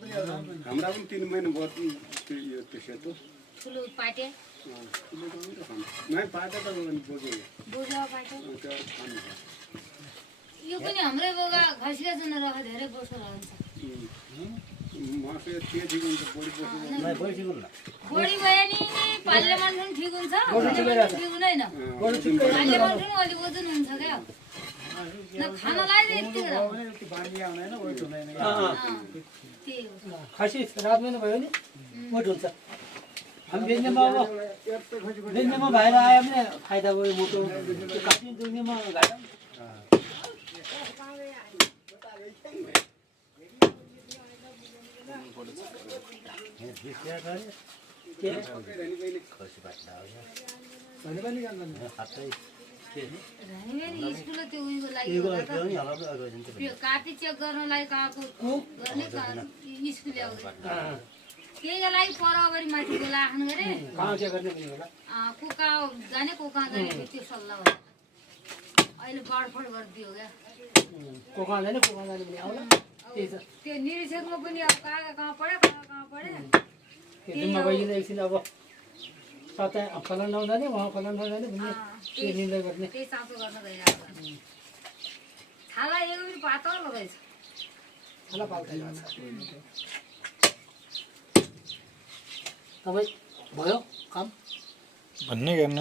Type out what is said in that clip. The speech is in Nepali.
हाम्रा पनि 3 महिना भयो यो त्यसो त ठुलो पाटे नै पाटे त बोके बोझा पाटे त्यो खानु यो पनि हाम्रै बोगा घसिका जुन रह धेरै वर्ष रहन्छ मासे के ठिक हुन्छ बडी बडी नै बडी ठिक हुन्छ बडी भयो नि पार्लियामेन्ट पनि ठिक हुन्छ ठिक हुँदैन पार्लियामेन्ट पनि अलि वजन हुन्छ क्या न खानालाई यति बानी आउँदैन वेट हुँदैन त्यही हो खसी रात महिना भयो नि मोट हुन्छ हामी बेच्नेमा भएर आयो भने फाइदा भयो मोटो काट्ने दुख्नेमा घाटा स्कुल त्यो उयो लागि त्यो कापी चेक गर्नलाई कहाँको गर्ने स्कुल त्यही लागि पर अगाडि माथि बोला आख्नु गरे को कहाँ जाने को कहाँ जाने त्यो सल्लाह हो अहिले बाडफाड गरिदियो क्या को कहाँ जाने को कहाँ जाने पनि आउला त्यही छ त्यो निरीक्षकमा पनि अब कहाँ पढ्यो कहाँ पढ्यो दिनमा गइदिँदा एकछिन अब कतै फलन नजाने उहाँ फलन नजाने भन्ने त्यो निर्णय गर्ने त्यही चासो गर्न गइरहेको छाला यो पनि पातल रहेछ छाला पाल्दै छ तपाईँ भयो काम भन्ने गर्न